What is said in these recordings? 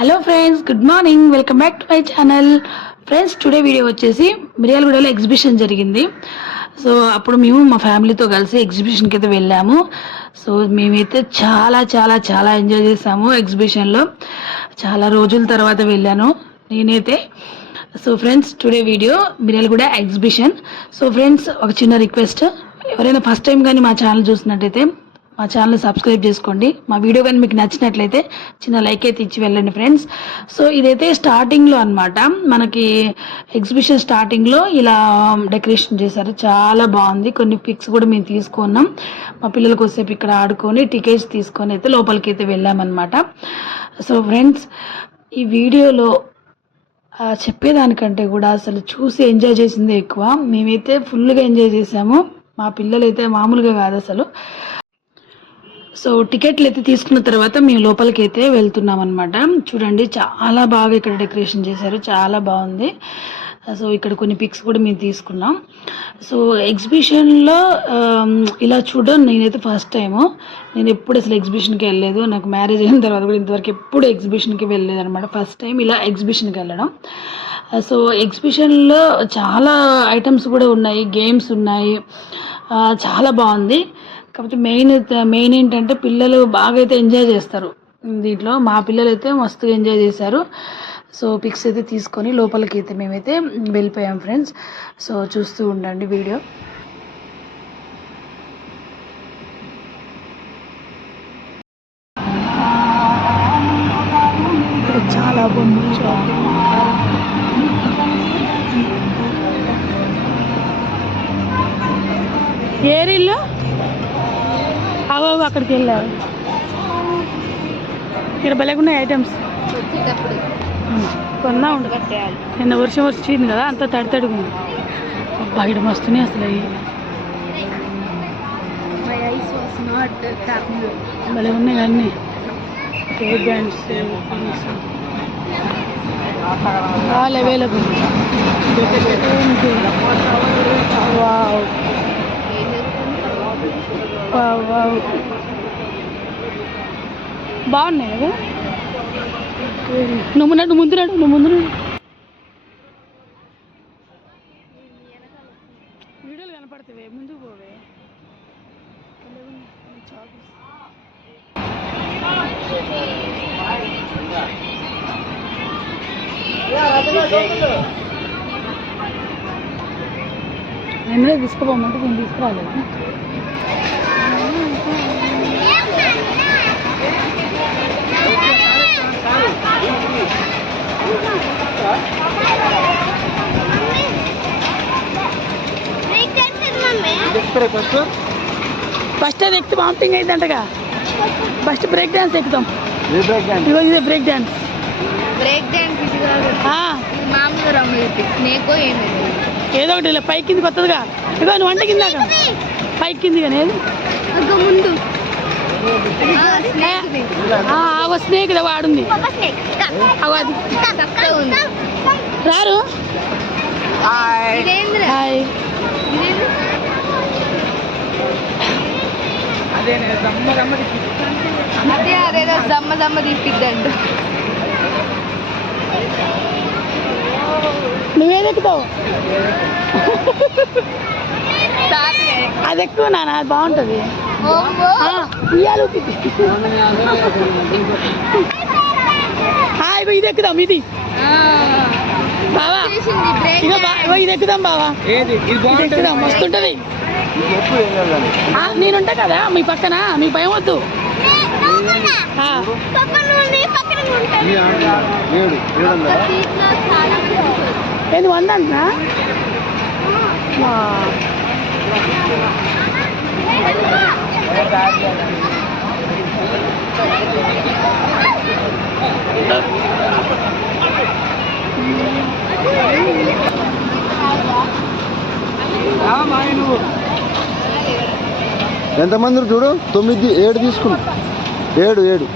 Hello friends, good morning. Welcome back to my channel. Friends, today video వచ్చేసి మిర్యాలగూడలో exhibition జరిగింది. So అప్పుడు మేము మా ఫ్యామిలీతో కలిసి ఎగ్జిబిషన్కి అయితే వెళ్ళాము. సో మేమైతే చాలా చాలా చాలా ఎంజాయ్ చేసాము. ఎగ్జిబిషన్లో చాలా రోజుల తర్వాత వెళ్ళాను నేనైతే. So friends, today video Miryalaguda exhibition. So friends, ఒక చిన్న రిక్వెస్ట్, ఎవరైనా ఫస్ట్ టైం కానీ మా ఛానల్ చూసినట్టయితే మా ఛానల్ సబ్స్క్రైబ్ చేసుకోండి. మా వీడియో కానీ మీకు నచ్చినట్లయితే చిన్న లైక్ అయితే ఇచ్చి వెళ్ళండి ఫ్రెండ్స్. సో ఇదైతే స్టార్టింగ్లో అనమాట, మనకి ఎగ్జిబిషన్ స్టార్టింగ్లో ఇలా డెకరేషన్ చేశారు, చాలా బాగుంది. కొన్ని పిక్స్ కూడా మేము తీసుకున్నాం. మా పిల్లల కోసేపు ఇక్కడ ఆడుకొని టికెట్స్ తీసుకొని అయితే లోపలికి అయితే వెళ్ళామన్నమాట. సో ఫ్రెండ్స్, ఈ వీడియోలో చెప్పేదానికంటే కూడా అసలు చూసి ఎంజాయ్ చేసిందే ఎక్కువ. మేమైతే ఫుల్గా ఎంజాయ్ చేసాము. మా పిల్లలు అయితే మామూలుగా కాదు అసలు. సో టికెట్లు అయితే తీసుకున్న తర్వాత మేము లోపలికి అయితే వెళ్తున్నాం అనమాట. చూడండి, చాలా బాగా ఇక్కడ డెకరేషన్ చేశారు, చాలా బాగుంది. సో ఇక్కడ కొన్ని పిక్స్ కూడా మేము తీసుకున్నాం. సో ఎగ్జిబిషన్లో ఇలా చూడడం నేనైతే ఫస్ట్ టైము. నేను ఎప్పుడు అసలు ఎగ్జిబిషన్కి వెళ్ళలేదు. నాకు మ్యారేజ్ అయిన తర్వాత కూడా ఇంతవరకు ఎప్పుడు ఎగ్జిబిషన్కి వెళ్ళలేదు అనమాట. ఫస్ట్ టైం ఇలా ఎగ్జిబిషన్కి వెళ్ళడం. సో ఎగ్జిబిషన్లో చాలా ఐటమ్స్ కూడా ఉన్నాయి, గేమ్స్ ఉన్నాయి, చాలా బాగుంది. కాకపోతే మెయిన్ ఏంటంటే పిల్లలు బాగా అయితే ఎంజాయ్ చేస్తారు దీంట్లో. మా పిల్లలు అయితే మస్తుగా ఎంజాయ్ చేశారు. సో పిక్స్ అయితే తీసుకొని లోపలికి అయితే మేమైతే వెళ్ళిపోయాం ఫ్రెండ్స్. సో చూస్తూ ఉండండి వీడియో. చాలా బొమ్మలు ఏరిలో అవి అక్కడికి వెళ్ళారు. ఇక్కడ భలేకున్నాయి ఐటమ్స్. కొన్నా ఉండదు, నిన్న వర్షం వచ్చింది కదా, అంత తడితడిగా ఉంది. బయట మస్తున్నాయి అసలు. భలే ఉన్నాయి అన్నీ. Cake bands all available. బాగున్నాయి కదా. నువ్వు ముందు నాడు వీడియోలు కనపడతావే, ముందుకు పోవే. నేను తీసుకోమంటే నేను తీసుకురాలేదు. ఫస్ట్ అది ఎక్కితే వామిటింగ్ అయిందంటగా. ఫస్ట్ బ్రేక్ డాన్స్ ఎక్కుతాం. ఇదిగో ఇదే బ్రేక్ డాన్స్. ఏదో ఒకటి ఇలా పైకి కిందికి వస్తుందిగా. ఇగో నువ్వు వంట కిందాక పైకి కింది కానీ ముందు స్నేక్ వాడుంది. రారు అదేదో జమ్మ తీపిద్దంట. నువ్వేదెక్కుతావు? అది ఎక్కువ నాన్న, అది బాగుంటుంది. ఇది ఎక్కుదాం. ఇది బావా, ఇది ఎక్కుదాం బావా, ఎక్కుదాం, మస్తుంటది. నేనుంటా కదా మీ పక్కన, మీకు భయం వద్దు. ఏంది 100 అంటున్నా? ఎంతమంది చూడు? 9, 7 తీసుకున్నా. 7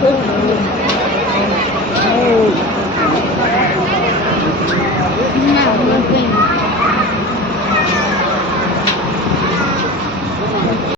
సార్